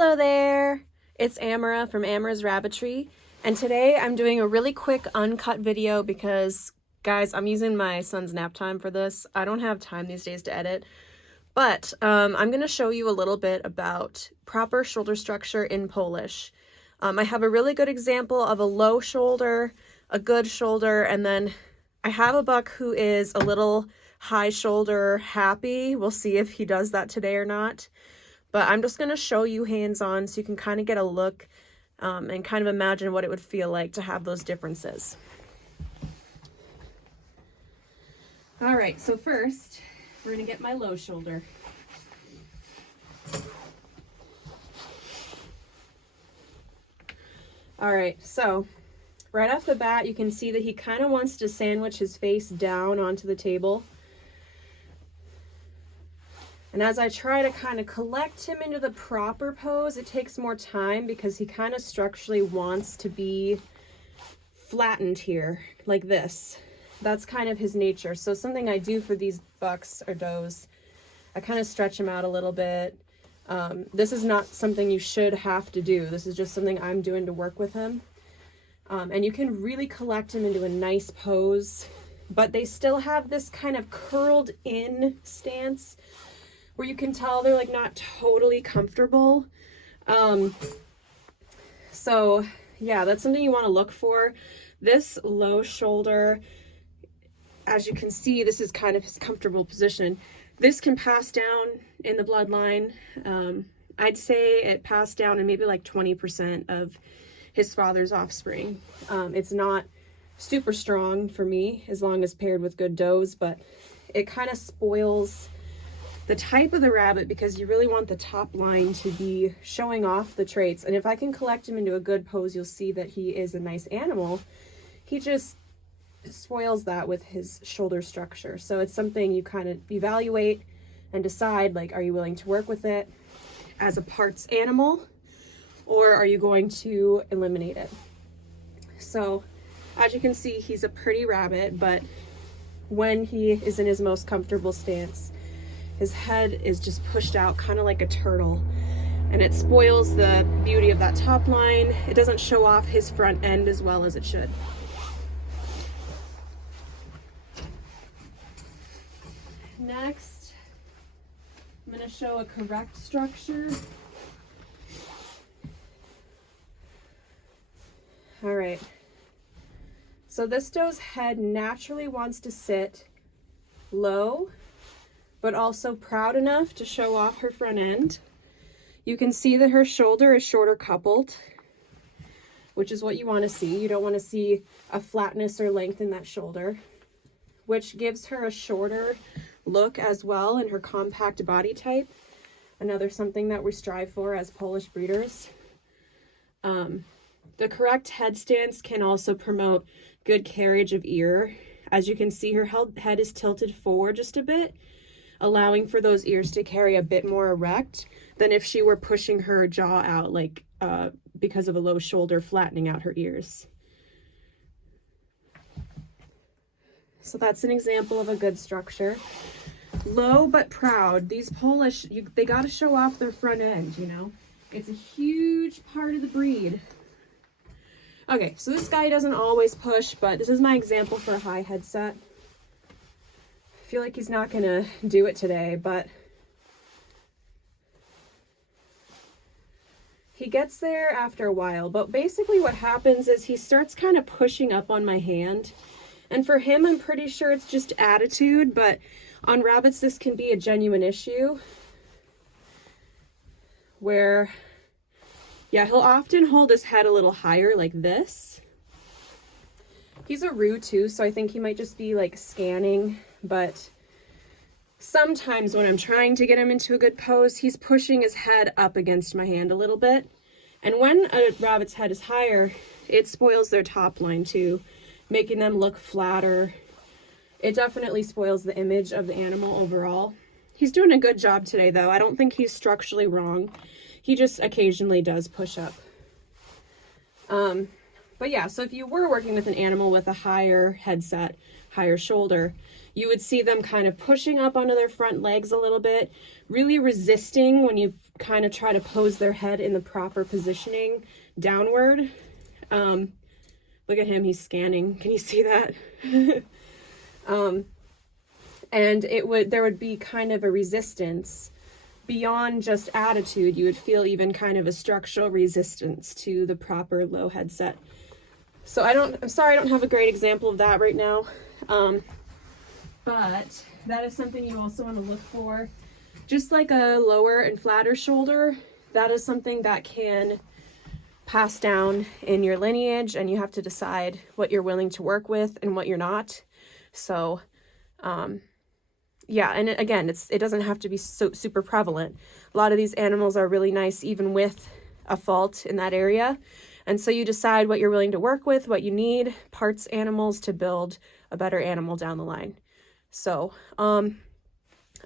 Hello there, it's Amara from Amara's Rabbitry, and today I'm doing a really quick uncut video because, guys, I'm using my son's nap time for this. I don't have time these days to edit, but I'm going to show you a little bit about proper shoulder structure in Polish. I have a really good example of a low shoulder, a good shoulder, and then I have a buck who is a little high shoulder happy. We'll see if he does that today or not. But I'm just going to show you hands-on so you can kind of get a look and kind of imagine what it would feel like to have those differences. All right, so first, we're going to get my low shoulder. All right, so right off the bat, you can see that he kind of wants to sandwich his face down onto the table. And as I try to kind of collect him into the proper pose, it takes more time because he kind of structurally wants to be flattened here, like this. That's kind of his nature. So something I do for these bucks or does, I kind of stretch him out a little bit. This is not something you should have to do. This is just something I'm doing to work with him. And you can really collect him into a nice pose, but they still have this kind of curled in stance where you can tell they're like not totally comfortable. So yeah, that's something you want to look for. This low shoulder, as you can see, this is kind of his comfortable position. This can pass down in the bloodline. I'd say it passed down in maybe like 20% of his father's offspring. It's not super strong for me as long as paired with good does, but it kind of spoils the type of the rabbit because you really want the top line to be showing off the traits. And if I can collect him into a good pose, you'll see that he is a nice animal. He just spoils that with his shoulder structure. So it's something you kind of evaluate and decide, like, are you willing to work with it as a parts animal, or are you going to eliminate it? So as you can see, he's a pretty rabbit, but when he is in his most comfortable stance, his head is just pushed out kind of like a turtle, and it spoils the beauty of that top line. It doesn't show off his front end as well as it should. Next, I'm going to show a correct structure. All right. So this doe's head naturally wants to sit low, but also proud enough to show off her front end. You can see that her shoulder is shorter coupled, which is what you want to see. You don't want to see a flatness or length in that shoulder, which gives her a shorter look as well in her compact body type. Another something that we strive for as Polish breeders. The correct head stance can also promote good carriage of ear. As you can see, her head is tilted forward just a bit, allowing for those ears to carry a bit more erect than if she were pushing her jaw out, like because of a low shoulder, flattening out her ears. So that's an example of a good structure. Low but proud. These Polish, they got to show off their front end, you know. It's a huge part of the breed. Okay, so this guy doesn't always push, but this is my example for a high head set. I feel like he's not gonna do it today, but he gets there after a while. But basically what happens is he starts kind of pushing up on my hand. And for him, I'm pretty sure it's just attitude, but on rabbits, this can be a genuine issue where, yeah, he'll often hold his head a little higher like this. He's a roux too, so I think he might just be like scanning. But sometimes when I'm trying to get him into a good pose, he's pushing his head up against my hand a little bit. And when a rabbit's head is higher, it spoils their top line too, making them look flatter. It definitely spoils the image of the animal overall. He's doing a good job today though. I don't think he's structurally wrong. He just occasionally does push up. But yeah, so if you were working with an animal with a higher headset, higher shoulder, you would see them kind of pushing up onto their front legs a little bit, really resisting when you kind of try to pose their head in the proper positioning downward. Look at him, he's scanning. Can you see that? And there would be kind of a resistance beyond just attitude. You would feel even kind of a structural resistance to the proper low head set. So I'm sorry I don't have a great example of that right now. But that is something you also want to look for. Just like a lower and flatter shoulder, that is something that can pass down in your lineage, and you have to decide what you're willing to work with and what you're not. So, yeah, and again, it doesn't have to be so super prevalent. A lot of these animals are really nice even with a fault in that area. And so you decide what you're willing to work with, what you need, parts animals to build a better animal down the line. So,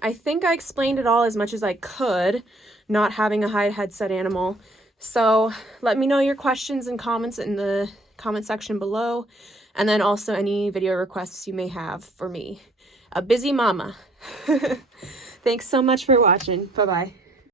I think I explained it all as much as I could, not having a high headset animal. So let me know your questions and comments in the comment section below, and then also any video requests you may have for me. A busy mama. Thanks so much for watching. Bye-bye.